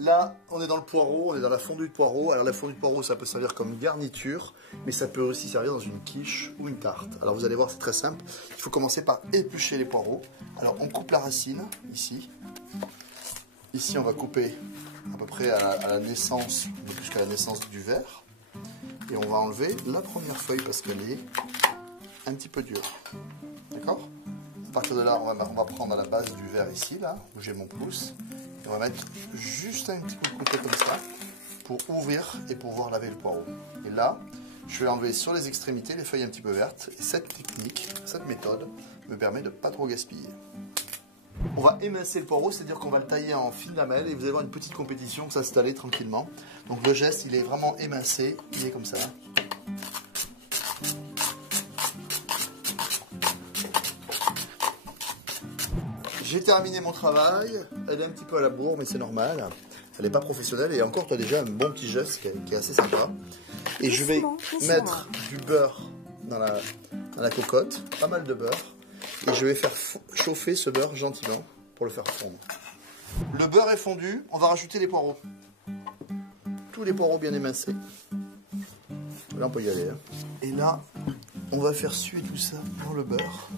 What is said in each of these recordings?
Là, on est dans le poireau, on est dans la fondue de poireau. Alors la fondue de poireau, ça peut servir comme garniture, mais ça peut aussi servir dans une quiche ou une tarte. Alors vous allez voir, c'est très simple. Il faut commencer par éplucher les poireaux. Alors on coupe la racine, ici. Ici, on va couper à peu près à la naissance, jusqu'à la naissance du verre. Et on va enlever la première feuille parce qu'elle est un petit peu dure. D'accord? À partir de là, on va prendre à la base du verre ici, là, où j'ai mon pouce. Et on va mettre juste un petit coup de côté comme ça pour ouvrir et pouvoir laver le poireau. Et là, je vais enlever sur les extrémités les feuilles un petit peu vertes. Et cette technique, cette méthode, me permet de ne pas trop gaspiller. On va émincer le poireau, c'est-à-dire qu'on va le tailler en fines lamelles et vous allez voir une petite compétition s'installer tranquillement. Donc le geste, il est vraiment émincé, il est comme ça. J'ai terminé mon travail, elle est un petit peu à la bourre, mais c'est normal. Elle n'est pas professionnelle et encore tu as déjà un bon petit geste qui est assez sympa. Et je vais mettre du beurre dans la cocotte, pas mal de beurre. Et je vais faire chauffer ce beurre gentiment pour le faire fondre. Le beurre est fondu, on va rajouter les poireaux. Tous les poireaux bien émincés. Là on peut y aller. Hein. Et là, on va faire suer tout ça dans le beurre.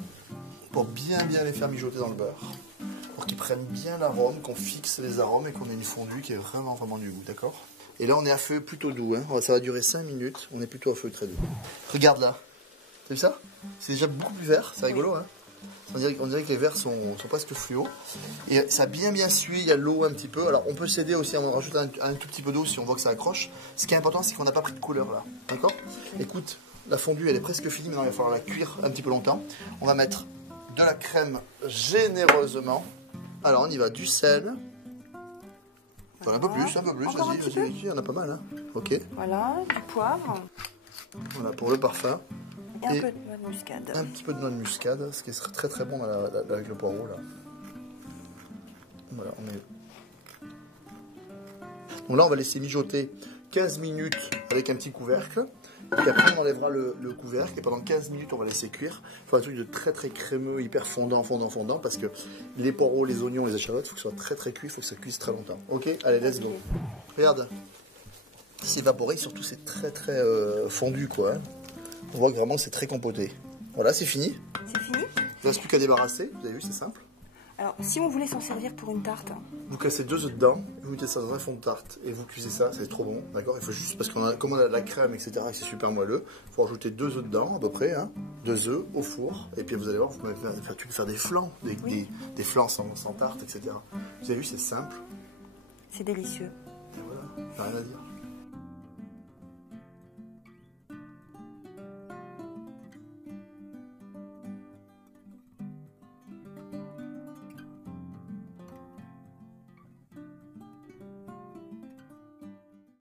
Pour bien les faire mijoter dans le beurre. Pour qu'ils prennent bien l'arôme, qu'on fixe les arômes et qu'on ait une fondue qui est vraiment du goût, d'accord? Et là on est à feu plutôt doux, hein. Ça va durer 5 minutes, on est plutôt à feu très doux. Regarde là, t'as vu ça? C'est déjà beaucoup plus vert, c'est rigolo, hein. On dirait que les verres sont presque fluo. Et ça a bien sué, il y a l'eau un petit peu. Alors on peut s'aider aussi en rajoutant un tout petit peu d'eau si on voit que ça accroche. Ce qui est important, c'est qu'on n'a pas pris de couleur là, d'accord? Écoute, la fondue elle est presque finie, maintenant il va falloir la cuire un petit peu longtemps. On va mettre de la crème généreusement. Alors on y va, du sel. Voilà, un peu plus, vas-y, il y en a pas mal. Hein. Ok. Voilà, du poivre. Voilà, pour le parfum. Et un peu de noix de muscade. Un petit peu de noix de muscade, ce qui serait très bon avec le poireau là. Voilà, Donc là on va laisser mijoter 15 minutes avec un petit couvercle. Et après on enlèvera le couvercle et pendant 15 minutes on va laisser cuire. Il faut un truc de très crémeux, hyper fondant parce que les poireaux, les oignons, les échalotes, il faut que ce soit très cuit, il faut que ça cuise très longtemps. Ok, allez, let's go. Regarde, c'est évaporé, surtout c'est très fondu quoi. Hein. On voit que vraiment c'est très compoté. Voilà, c'est fini. C'est fini. Il ne reste plus qu'à débarrasser, vous avez vu, c'est simple. Alors, si on voulait s'en servir pour une tarte. Vous cassez 2 œufs dedans, vous mettez ça dans un fond de tarte et vous cuisez ça, c'est trop bon, d'accord? Il faut juste, parce comme on a de la crème, etc., et c'est super moelleux, il faut rajouter 2 œufs dedans, à peu près, hein, 2 œufs au four, et puis vous allez voir, tu peux faire des flancs, des flancs sans tarte, etc. Vous avez vu, c'est simple. C'est délicieux. Et voilà, j'ai rien à dire.